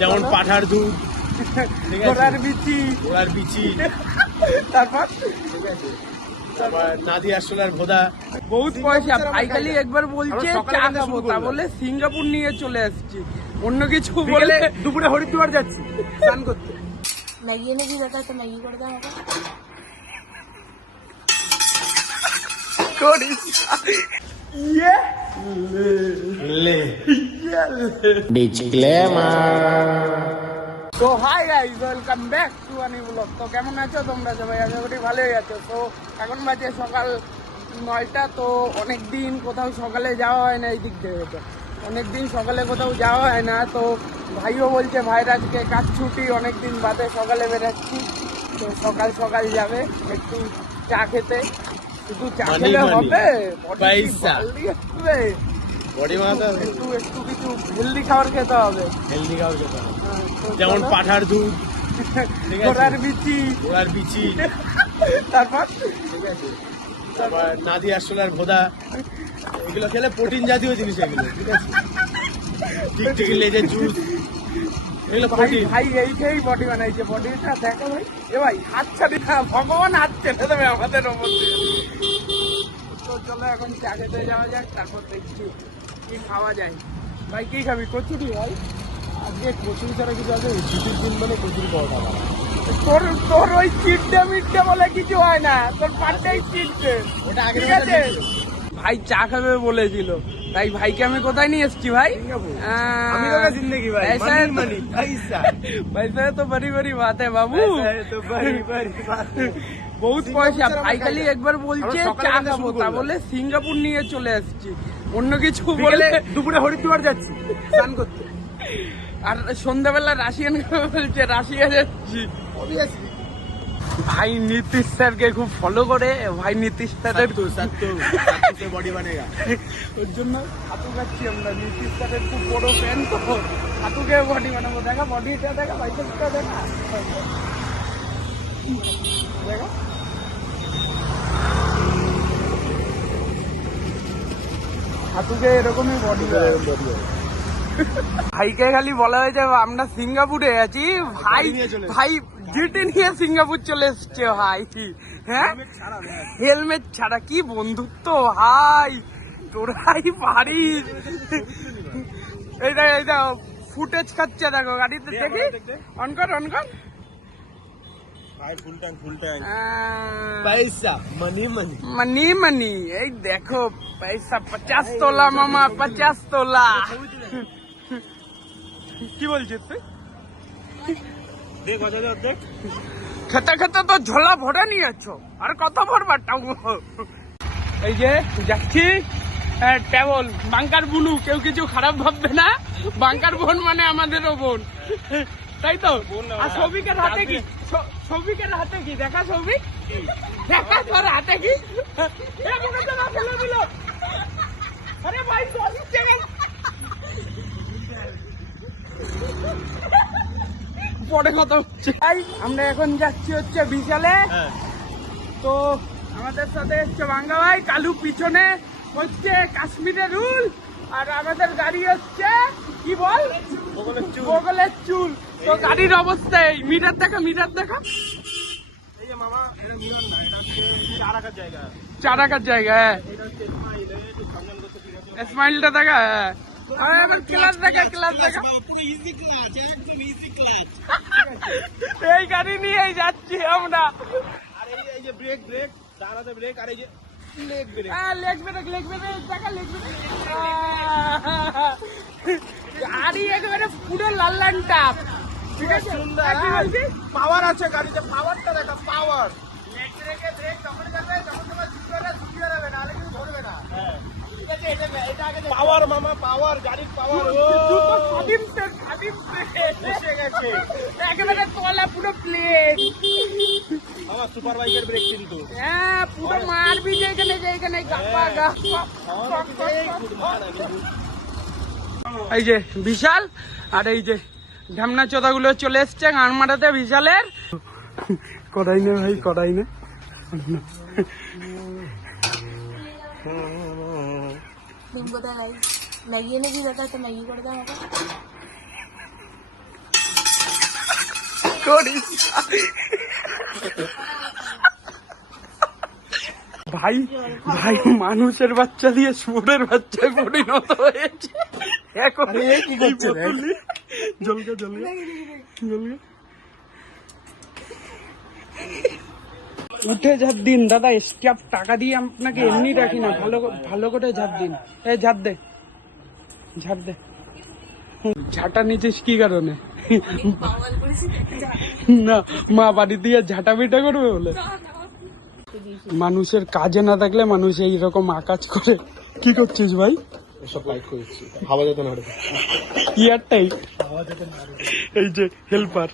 যেমন পাঠার দুধ সিঙ্গাপুর নিয়ে চলে আসছি। অন্য কিছু বলে দুপুরে হরিদ্বার যাচ্ছি। স্নান করতে। ম্যাগি এনে দিয়ে দেখাতে ম্যাগি করে দাও তো hi guys welcome back to Ani vlog তো কেমন আছো তোমরা? সবাই আশা করি ভালোই আছো। তো এখন বাজে সকাল নয়টা, তো অনেক দিন কোথাও সকালে যাওয়া হয় না এই দিক থেকে তো অনেক দিন সকালে কোথাও যাওয়া হয় না, তো ভাইও বলছে, ভাইয়ের আজকে কাজ ছুটি অনেক দিন বাদে সকালে বেরাচ্ছি। তো সকাল সকাল যাবে একটু চা খেতে। শুধু চা Money, খেলে হবে বডি পয়সা। বানাতে হবে। একটু একটু কিছু হেলদি খাবার খেতে হবে। হেলদি খেতে হবে। হ্যাঁ, যেমন পাঠার দুধ। ঠিক ঘোড়ার বিচি। ঘোড়ার বিচি। তারপর? ঠিক আছে। তারপর নাদিয়া সোলার ভোদা। এগুলো খেলে প্রোটিন জাতীয় জিনিস এগুলো। ঠিক আছে। টিকটিকি লেজের জুস। এগুলো ভাই ভাই এই খেয়েই বডি বানাইছে। বডিটা দেখো ভাই। এ ভাই হাত ছাড়ি না ভগবান হাত ছেড়ে দেবে আমাদের ওপর। তো কি ভাই খাবি? কচুরি ভাই? আজকে কচুরি ছাড়া কিছু আছে? ছুটির দিন মানে কচুরি তোর তোর ওই বলে কিছু হয় না। তোর ঠিক আছে? ভাই চা খাবে বলেছিল। তাই ভাইকে আমি কোথায় নিয়ে এসছি ভাই? ভাই। তো বড়ি বড়ি বাত বাবু। বহুত পয়সা। ভাই খালি একবার বলছে চা খাব তা বলে সিঙ্গাপুর নিয়ে চলে আসছি। অন্য কিছু বলে দুপুরে হরিদ্বার যাচ্ছি স্নান করতে। আর সন্ধ্যাবেলা রাশিয়ান বলছে রাশিয়া যাচ্ছি। ভাই নীতিশ স্যারকে খুব ফলো করে। ভাই নীতিশ স্যারের বডি বানেগা ওর জন্য আতু খাচ্ছি আমরা। নীতিশ স্যারের খুব বড় ফ্যান তো। হাতুকে বডি বানাবো। দেখা বডিটা দেখা বাইসেপটা দেখা। হাতুকে এরকমই বডি ভাইকে খালি বলা হয়েছে আমরা সিঙ্গাপুরে আছি ভাই। ভাই জিটি নিয়ে সিঙ্গাপুর চলে এসছে ভাই। হ্যাঁ? হেলমেট ছাড়া কি বন্ধুত্ব ভাই। তোরাই পারিস। এইটা এইটা ফুটেজ খাচ্ছে দেখো গাড়িতে দেখি আমার দেখতে। অন কর অন কর। মানি মানি এই দেখো পয়সা পঞ্চাশ তোলা মামা পঞ্চাশ তোলা। কি বলছিস তুই? খেতে খেতে তো ঝোলা ভরে নিয়েছ। আর কত ভরবার টাঙ্গ এই যে যাচ্ছি। টেবল বাংকার বুলু কেউ কিছু খারাপ ভাববে না। বাঙ্কার বোন মানে আমাদেরও বোন। তাই তো? আর সৌভিকের হাতে কি? সৌভিকের হাতে কি? দেখা সৌভিক? দেখা তোর হাতে কি? ফেলে দিল। আরে ভাই পরে কত হচ্ছে। আমরা এখন যাচ্ছি হচ্ছে বিশালে। হ্যাঁ। তো আমাদের সাথে এসছে বাঙ্গা ভাই কালু পিছনে হচ্ছে কাশ্মীরের রুল। আর আমাদের গাড়ি হচ্ছে কি বল? বগলের চুল। তো গাড়ির অবস্থা এই। মিটার দেখা মিটার দেখা। আরাকার জায়গা। জায়গা হ্যাঁ। স্মাইলটা দেখা হ্যাঁ। আরে এবার ক্লাস দেখা ক্লাস দেখা। পুরো ইজি ক্লাচ একদম ইজি ক্লাচ এই গাড়ি নিয়েই যাচ্ছি আমরা। আর এই এই যে ব্রেক ব্রেক দাঁড়াতে ব্রেক আর এই যে leg brake leg brake leg brake দেখা লেগ ব্রেক গাড়ি একেবারে পুরো লাল লাল টাপ। ঠিক আছে? সুন্দর আর কি বলছিস? পাওয়ার আছে গাড়িতে পাওয়ারটা দেখা পাওয়ার ব্রেকে ব্রেক যখন যাবে তখন তোমার ছুটিয়ে ছুটিয়ে যাবে নাহলে কিন্তু ধরবে না। ঠিক আছে এটা এটা আগে পাওয়ার মামা পাওয়ার গাড়ির পাওয়ার ও। খাদিম সেট, খাদিম সেট। গেছে। একেবারে তলা পুরো প্লেট মামা সুপার বাইকের ব্রেক কিন্তু হ্যাঁ পুরো মারবি যে এখানে যে গাপা গাপা। এই যে বিশাল আর এই যে ঢামনা চোদাগুলো চলে এসছে আনমারাতে বিশালের। কটাই নে ভাই কদাই নে? লাগিয়ে ভাই ভাই, মানুষের বাচ্চা দিয়ে সুরের বাচ্চায় পরিণত হয়েছে। এখন আরে কি করছে? রে? জলকে জলকে জলকে উঠে ঝাড় দিন দাদা স্টাফ টাকা দিয়ে আপনাকে এমনি রাখি না। ভালো করে- ভালো করে ঝাড় দিন। এ ঝাড় দে। ঝাড় দে। ঝাঁটা নিচ্ছিস কি কারণে? না মা বাড়ি দিয়ে ঝাঁটা পিটা করবে বলে। মানুষের কাজে না থাকলে মানুষ এইরকম আকাজ করে। কি করছিস ভাই? সব লাইক করেছি। হাওয়া যেতে না ইয়ারটাই হাওয়া যেতে না এই যে হেল্পার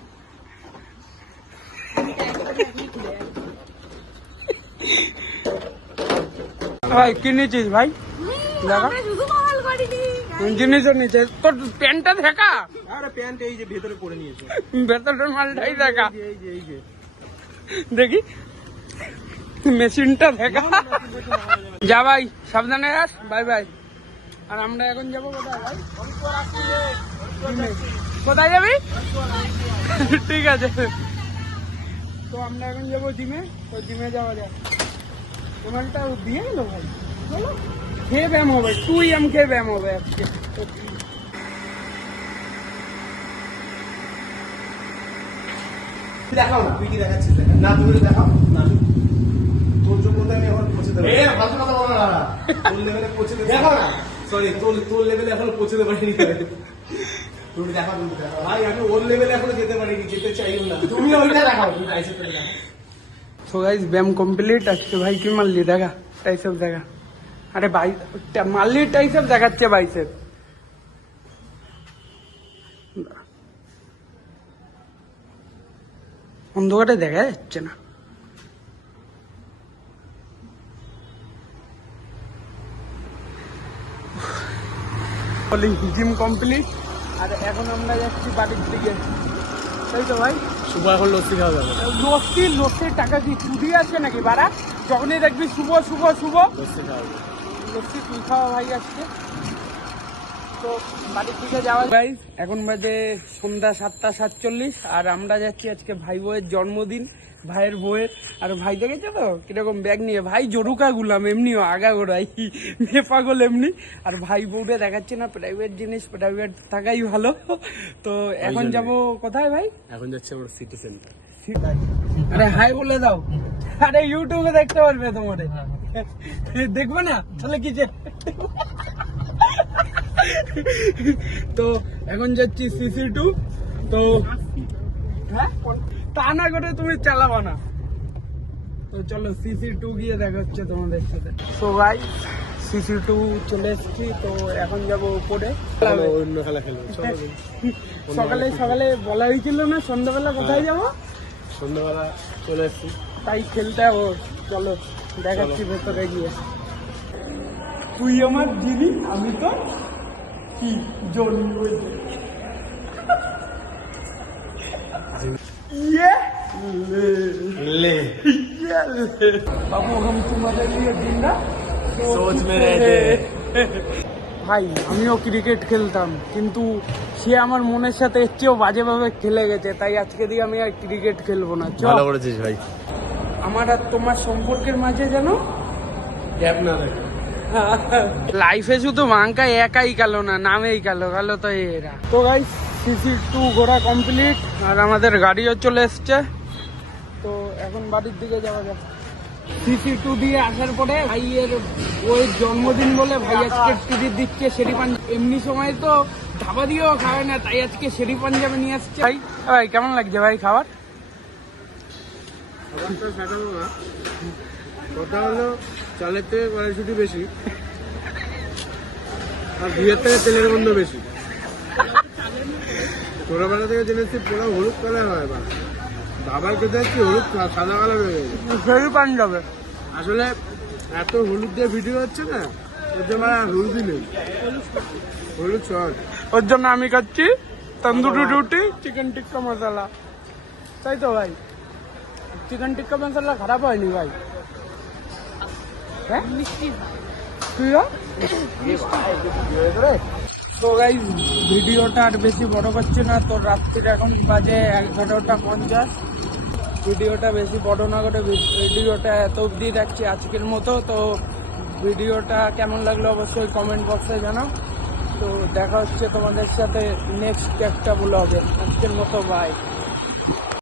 ভাই কি নিয়েছিস ভাই? জিনিসও নিচে? তোর প্যান্টটা দেখা? আরে প্যান্ট এই যে ভেতরে পরে নিয়েছে। ভেতরের মালটাই দেখা। এই যে এই যে দেখি। মেশিনটা দেখা। যা ভাই সাবধানে আস। Bye bye. আর আমরা এখন যাব কোথায় ভাই? কোথায় যাবি? ঠিক আছে। তো আমরা এখন যাব জিমে। তো জিমে যাওয়া যাক। তোমারটা দিয়ে গেলো ভাই। চলো খেয়ে ব্যায়াম হবে। তুই এম খেয়ে ব্যায়াম হবে আজকে। দেখাও না তুই কি দেখাচ্ছিস দেখা না তুমি দেখাও। না তোর যোগ্যতা আমি এখন পৌঁছে দেবো। কথা বলো না। তোর লেভেলে পৌঁছে দেবো। দেখাও না। সরি তোর তোর লেভেলে এখনও পৌঁছতে পারিনি। তুমি দেখাও তুমি দেখাও ভাই, আমি ওর লেভেলে এখনও যেতে পারিনি, যেতে চাইও না। তুমি ওইটা দেখাও, তুমি টাইসেপটা দেখাও। সো গাইস ব্যায়াম কমপ্লিট আজকে ভাই কি মারলি, দেখা? টাইসেপ দেখা। আরে ভাই, টা- মারলি টাইসেপ দেখাচ্ছে বাইসেপ অন্ধকারে দেখা যাচ্ছে না। জিম কমপ্লিট আর এখন আমরা যাচ্ছি বাড়ির দিকে। তাই তো ভাই? শুভ এখন লস্যি খাওয়া যাবে। লস্যি লস্যির টাকা কি চুরি আছে নাকি বাড়া? যখনই দেখবি শুভ শুভ শুভ। লস্যি খাওয়া লস্যি তুই খাওয়া ভাই আজকে? তো বাড়ির দিকে যাওয়া ভাই এখন বাজে সন্ধ্যা সাতটা সাতচল্লিশ আর আমরা যাচ্ছি আজকে ভাই বউয়ের জন্মদিন। ভাইয়ের বউয়ের। আর ভাই দেখেছ তো? কীরকম ব্যাগ নিয়ে ভাই জরুকা গুলাম এমনিও আগা গোড়াই মেয়ে পাগল এমনি। আর ভাই বউরে দেখাচ্ছে না প্রাইভেট জিনিস প্রাইভেট থাকাই ভালো। তো এখন যাব কোথায় ভাই? এখন যাচ্ছে আমরা সিটি সেন্টার আরে হাই বলে দাও। আরে ইউটিউবে দেখতে পারবে তোমারে দেখবে না? তাহলে কি যে তো এখন যাচ্ছি সিসি টু তো হ্যাঁ? তা না করে তুমি চালাবা না। তো চলো সিসি টু গিয়ে দেখা হচ্ছে তোমাদের সাথে। তো ভাই সিসি টু চলে এসেছি তো এখন যাব উপরে। অন্য খেলা খেলব সকালে সকালে বলা হয়েছিল না সন্ধ্যাবেলা কোথায় যাব? সন্ধ্যাবেলা চলে এসছি। তাই খেলতে হবে চলো দেখাচ্ছি ভেতরে গিয়ে। তুই আমার জিনি আমি তো কি জন ये ले बाबू हम तुम्हारे लिए जिंदा सोच में रहते ভাই আমিও ক্রিকেট খেলতাম কিন্তু সে আমার মনের সাথে এর চেয়েও বাজেভাবে খেলে গেছে তাই আজকে দিয়ে আমি আর ক্রিকেট খেলবো না চল ভালো করেছিস ভাই আমার আর তোমার সম্পর্কের মাঝে যেন গ্যাপ না থাকে লাইফে শুধু মাঙ্কা একাই কালো না, নামেই কালো কালো তো এরা। তো গাই সিসি টু ঘোরা কমপ্লিট আর আমাদের গাড়িও চলে এসছে। তো এখন বাড়ির দিকে যাওয়া যাক। সিসি টু দিয়ে আসার পরে ভাইয়ের ওই জন্মদিন বলে ভাই আজকে টিকিট দিচ্ছে শেরি পাঞ্জ এমনি সময় তো ধাবা দিয়েও খাবে না, তাই আজকে শেরি পাঞ্জাবে নিয়ে আসছে। ভাই ভাই, কেমন লাগছে ভাই খাবার? কথা হলো চালের থেকে কড়াইশুটি বেশি আর ঘিয়ের থেকে তেলের গন্ধ বেশি। ছোটবেলা থেকে জেনেছি পুরো হলুদ কালার হয় বা বাবার খেতে যাচ্ছি হলুদ সাদা কালার হয়ে গেছে। শেরি পাঞ্জাবে আসলে এত হলুদ দিয়ে ভিডিও হচ্ছে না ওর জন্য আর হলুদই নেই। হলুদ শর্ট ওর জন্য আমি খাচ্ছি তন্দুরি রুটি চিকেন টিক্কা মশলা। তাই তো ভাই? চিকেন টিক্কা মশলা খারাপ হয়নি ভাই। হ্যাঁ। তো গাইজ ভিডিওটা আর বেশি বড় করছে না তো রাত্রির এখন বাজে এগারোটা পঞ্চাশ। ভিডিওটা বেশি বড় না করে ভিডিওটা এত অবধি রাখছি আজকের মতো। তো ভিডিওটা কেমন লাগল অবশ্যই কমেন্ট বক্সে জানাও। তো দেখা হচ্ছে তোমাদের সাথে নেক্সট একটা ব্লগে আজকের মতো বাই